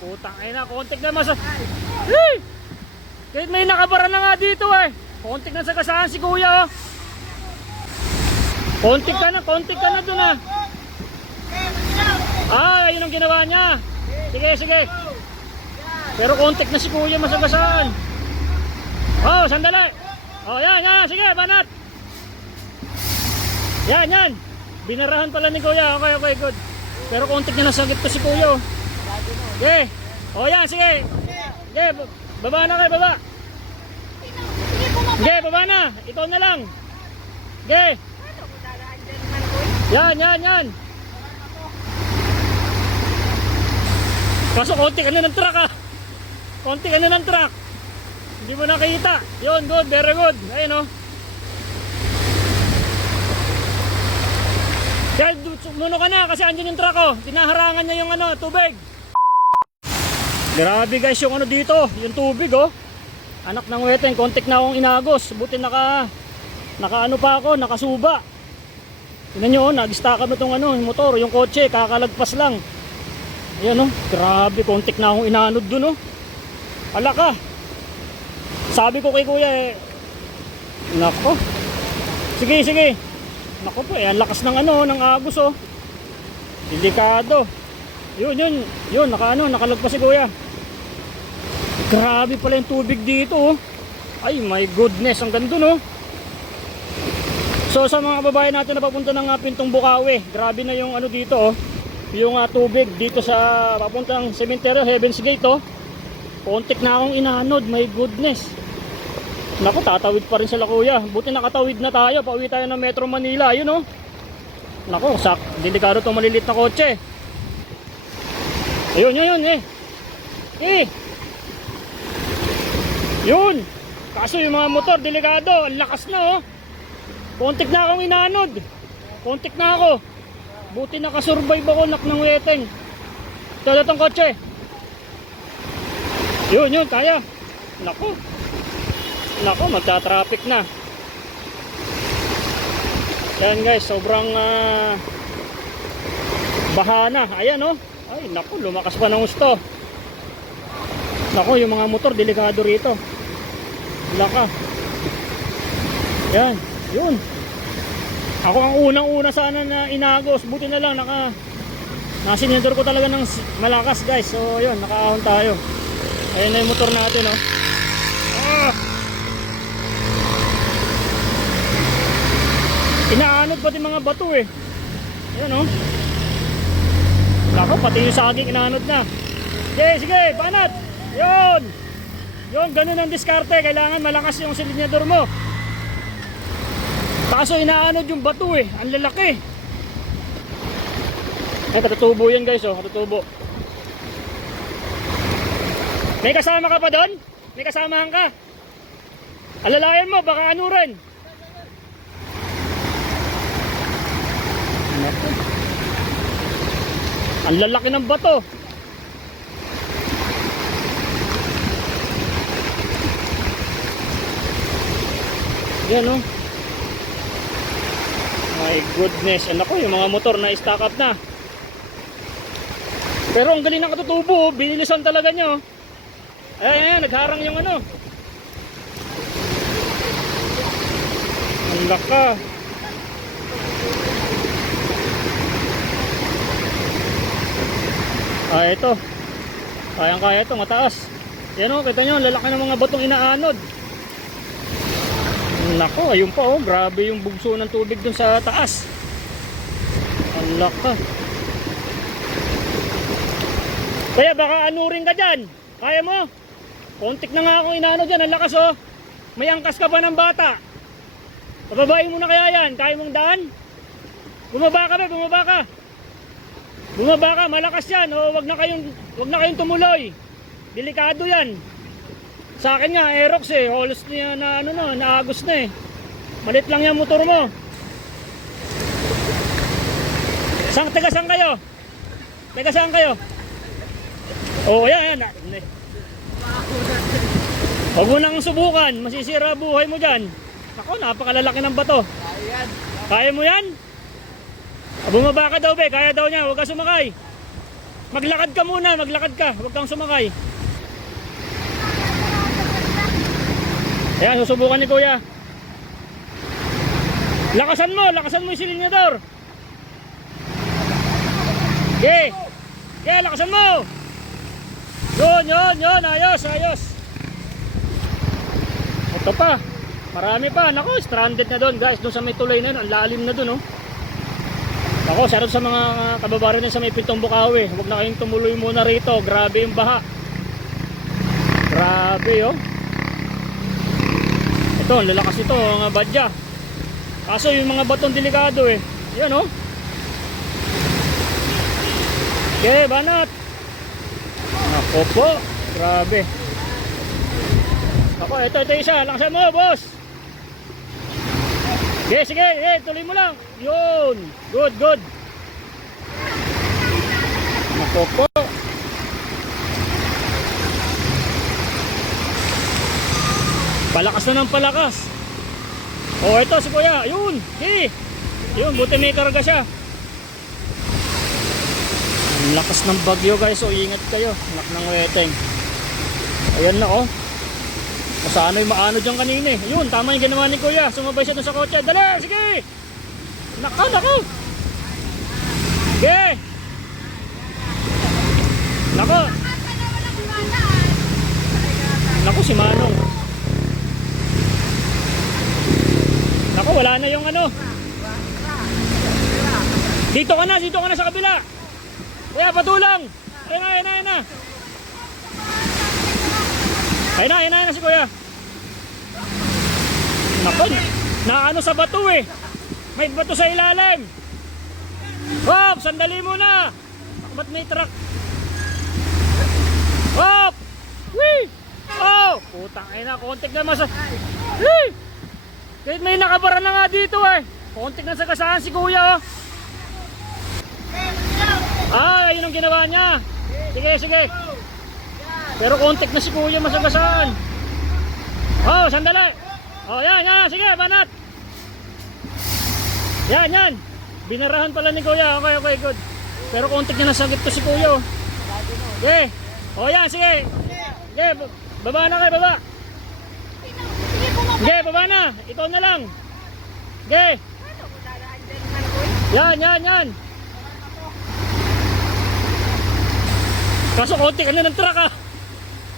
Putang ina, kontik na masa. Hey! Kahit may nakabara na nga dito eh. Kontik na sa kasahan si kuya oh. Kontik ka na dun ah. Ah, ayun ang ginawa niya. Sige, sige. Pero kontik na si kuya masagasaan. Oh, sandali. Oh, yan, sige, banat. Yan. Binarahan pala ni kuya. Okay, good. Pero kontik niya nasagip to si kuya. Okay. Oh, yan, sige. Okay, baba na kayo, baba. Okay, baba na. Ikaw na lang. Okay. Yan. Kaso konti ka na ng truck ah. Konti ka na ng truck. Hindi mo nakita. Yun, good, very good. Ayun oh. Dahil muno ka na kasi andyan yung truck oh. Tinaharangan niya yung ano, tubig. Grabe guys yung ano dito, yung tubig oh. Anak ng weteng, kontik na akong inagos. Buti naka ano pa ako, nakasuba. Tingnan nyo oh, nag-stack up itong ano, yung motor, yung kotse, kakalagpas lang. Ayan oh, grabe, kontik na akong inanod dun oh. Ala ka. Sabi ko kay kuya eh, nako. Sige. Nako po eh, ang lakas ng ano, ng agos oh. Delikado. Yun, nakalagpas si kuya. Grabe pala yung tubig dito oh. Ay my goodness, ang ganda no. So sa mga babae natin na papunta ng Pintong Bukawi, grabe na yung ano dito oh. Yung tubig dito sa papuntang Cemetery, Heaven's Gate oh. Kontik na akong inanod, my goodness. Naku, tatawid pa rin sila kuya. Buti nakatawid na tayo, pauwi tayo ng Metro Manila, yun oh. Naku, delikado itong malilit na kotse. Ayun eh. Yun. Kaso yung mga motor, delikado, ang lakas na oh. Kontik na akong inanod. Kontik na ako. Buti nakasurvive ako, nak ng weteng. Ito na itong kotse. Yun, kaya. Naku, magta-traffic na. Yan guys, sobrang baha na. Ayan oh. Ay naku, lumakas pa ng gusto. Naku, yung mga motor delikado rito. Laka. Yan, yun. Ako ang unang-una sana na inagos. Buti na lang nasinendor ko talaga ng malakas guys. So yun, nakaahon tayo. Ayun na yung motor natin oh. Inaanod pati mga bato eh. Ayan oh. Nako, pati yung saging inaanod na. Sige, banat. Yun, ganun ang diskarte. Kailangan malakas yung silinyador mo. Kaso inaanod yung bato eh. Ang lalaki. Ay, katutubo yan guys oh. Katutubo. May kasama ka pa doon? May kasamahan ka? Alalayan mo, baka ano rin. Ang lalaki ng bato. Yan oh. My goodness. Ano ko, yung mga motor na stack up na. Pero ang galing ng katutubo, binilisan talaga nyo. Ayan, nagharang yung ano. Ang laka. Ito. Kayang-kaya ito, mataas. Yan o, kita nyo, lalaki ng mga batong inaanod. Nako, ayun pa oh, grabe yung bugso ng tubig dun sa taas. Ang laka. Kaya baka anurin ka dyan. Kaya mo? Kontik na nga akong inaanod dyan, ang lakas oh. May angkas ka pa ng bata. Pababain mo na kaya yan, kaya mong daan? Bumaba ka. Bumaba ka, malakas yan. O, wag na kayong tumuloy. Delikado yan. Sa akin nga, Aerox eh. Holos niya na ano no, naagos na eh. Malit lang yung motor mo. Taga saan kayo? Oh, yan. Huwag mo nang subukan, masisira buhay mo dyan. Ako, napakalalaki ng bato. Kaya mo yan? Bumaba ka daw be, kaya daw niya, huwag ka sumakay. Maglakad ka muna, maglakad ka. Huwag kang sumakay. Ayan, susubukan ni Kuya. Lakasan mo yung silindador. Okay. Okay, lakasan mo. Yun, ayos. Ito pa. Marami pa. Naku, stranded na doon guys. Doon sa may tulay na yun. Ang lalim na doon, oh. Ako, sarap sa mga kababaran na sa may Pitong Bukawi. Huwag na kayong tumuloy muna rito. Grabe yung baha. Grabe, oh. Ito, ang lalakas ito, mga badya. Kaso yung mga batong delikado eh. Yan, oh. Okay, banat. Ako po. Grabe. Ako, ito isa. Lakasan mo, boss. Okay, sige, tuloy mo lang. Yun. Good. Ako po. Palakas na ng palakas. Oh, ito si Kuya. Yun. Okay. Yun, buti may karga siya. Ang lakas ng bagyo guys. So, ingat kayo. Anak ng weteng. Ayan na, oh. Sana yung maano dyan kanina eh. Yun, tama yung ginawa ni Kuya. Sumabay siya dun sa kotse. Dali, sige. Nako. Sige. Nako, si Manong. Nako, wala na yung ano. Dito ka na sa kabila. Kuya, patulang. Ayun na. Ayun na si Kuya. Nako, naano sa bato eh. May bato sa ilalim. Hop, sandali muna. Ba't may truck? Hop! Wee! Oh! Putang ina, kontik na masa. Wee! Kahit may nakabara na nga dito eh. Kontik na sagasaan si Kuya, oh. Ah, ayun ang ginawa niya. Sige. Pero kontik na si Kuya, masagasaan. Oh, sandali. Oh, yan. Sige, banat. Yan. Binarahan pala ni Kuya. Okay, good. Pero kontik na nasagip to si Kuya, oh. Okay. Oh, yan, sige. Okay, baba na kayo, baba. Okay, baba na. Ikaw na lang. Okay. Yan. Kaso konti ka na ng truck, ah.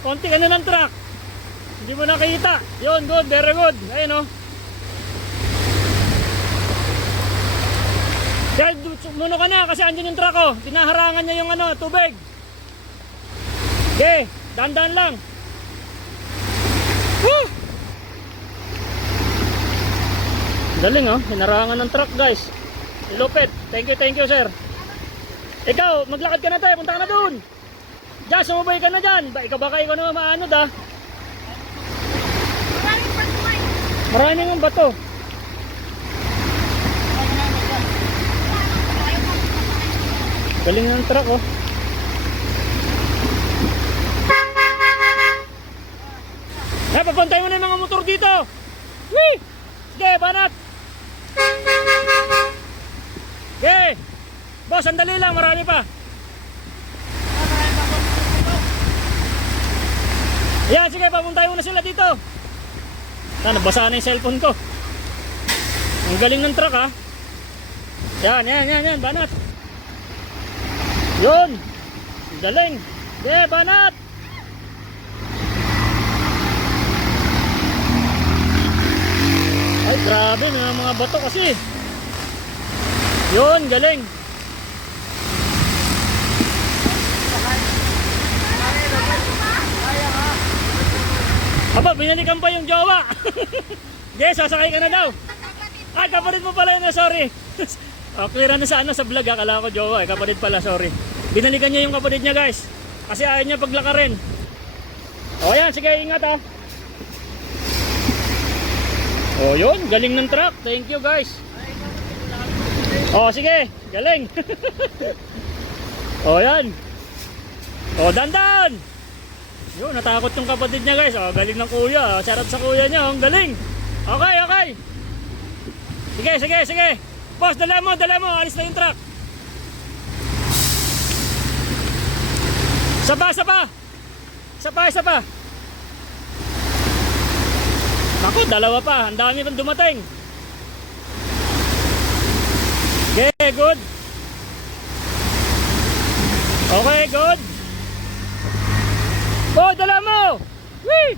Konti ka na ng truck. Hindi mo nakita. Yun, good, very good. Ayun, oh. Dahil muno ka na kasi andyan yung truck, oh. Tinaharangan niya yung ano, tubig. Okay, dandan lang. Woo! Galing, oh. Tinaharangan ng truck, guys. Lupit. Thank you, sir. Ikaw, maglakad ka na tayo. Punta ka na dun. Diyan, sumabay ka na dyan. Ikaw naman maanod, ah. Maraming ang bato. Galing ng truck, oh. Papuntay mo na yung mga motor dito. Whee! Sige, banat. Sige. Boss, sandali lang, marami pa. Yan, sige, papuntay mo na sila dito. Nabasa na yung cellphone ko. Ang galing ng truck, ha. Yan, banat. Yun. Ang galing. Sige, banat. Ay, grabe, may mga bato kasi. Yun, galing. Aba, binalikan pa yung jowa. Okay, sasakay ka na daw. Ay, kapatid mo pala yun, sorry. Clear na sa sa vlog, akala ko jowa, kapatid pala, sorry. Binalikan niya yung kapatid niya, guys. Kasi ayaw niya paglakarin. O yan, sige, ingat, ha. O yun, galing ng truck. Thank you, guys. O sige, galing. O yan. O dandan. Yun, natakot yung kapatid niya, guys. O, galing ng kuya. Charot sa kuya niya. Ang galing. Okay. Sige. Boss, dala mo. Alis na yung truck. Isa pa, isa pa. Isa pa, isa pa. Ako, dalawa pa. Ang dami pang dumating. Okay, good. Okay, good. Oh, dala mo. Whee!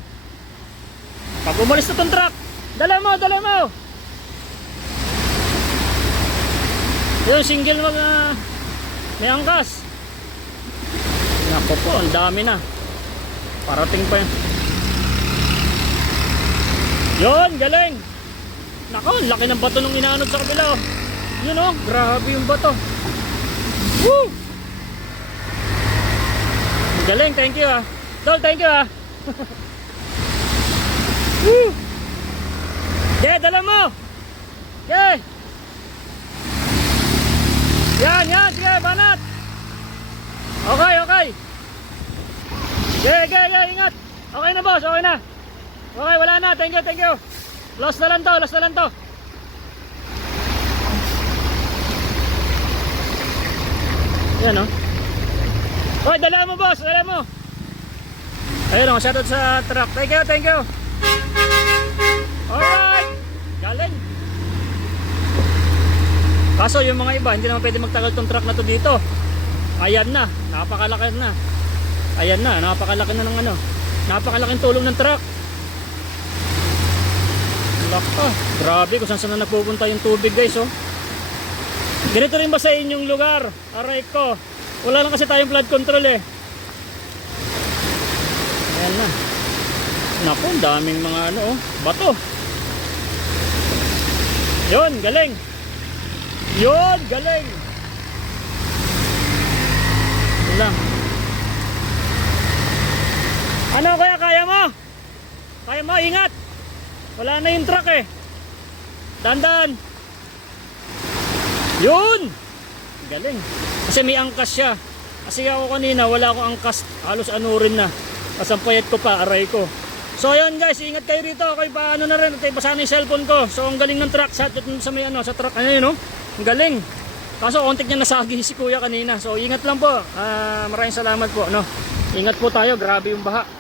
Pag umalis na tong truck, dala mo, dala mo. Yung single mga may angkas. Nako po, ang dami na. Parating pa yan. Yun, galing. Nako, ang laki ng bato nung inaanod sa kabila. Oh. Yun oh, grabe yung bato. Woo! Galing, thank you ah. Tol, thank you ah. Woo! Okay, dala mo. Okay. Yan, yan, sige, banat. Okay, okay. Okay, ingat. Okay na boss, okay na. Okay, wala na, thank you, thank you. Lost na lang to, lost na lang to. Yan o. Okay, dala mo boss, dala mo. Ayun o, shoutout sa truck. Thank you, thank you. Alright. Galing. Kaso yung mga iba, hindi naman pwede magtagal tong truck na to dito. Ayan na, napakalaki na. Ayan na, napakalaki na ng ano. Napakalaking tulong ng truck. Laka, grabe kung saan na nagpupunta yung tubig guys oh. Ganito rin ba sa inyong lugar? Aray ko. Wala lang kasi tayong flood control eh. Ayan na. Naku, daming mga ano oh, bato. Yun, galing. Yun, galing. Yun lang. Ano kaya, kaya mo? Kaya mo, ingat. Wala na yung truck eh. Dandan. Yun. Galing. Kasi may angkas siya. Kasi ako kanina, wala akong angkas. Halos ano rin na. Kasampayat ko pa, aray ko. So ayun guys, ingat kayo rito. Ako'y paano na rin. At pasano yung cellphone ko. So ang galing ng truck. Sa may ano, sa truck. Ano yun no? Ang galing. Kaso kontik niya nasagi si kuya kanina. So ingat lang po. Maraming salamat po. No? Ingat po tayo. Grabe yung baha.